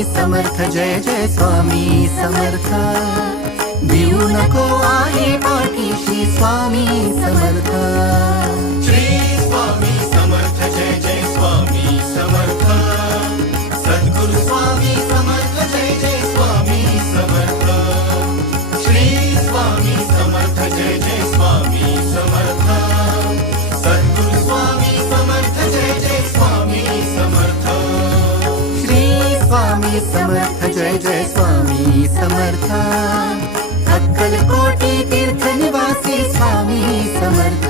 स्वामी समर्थ, जय जय स्वामी समर्थ। भिवू नको आहे पाठीशी स्वामी समर्थ। श्री स्वामी समर्थ, जय जय स्वामी समर्थ। सद्गुरु स्वामी समर्थ, जय जय स्वामी समर्थ। श्री स्वामी समर्थ, जय जय स्वामी समर्थ। सद्गुरु स्वामी समर्थ, जय जय स्वामी समर्थ। श्री स्वामी समर्थ, जय जय स्वामी समर्थ। अक्कलकोटी तीर्थ निवासी स्वामी समर्थ।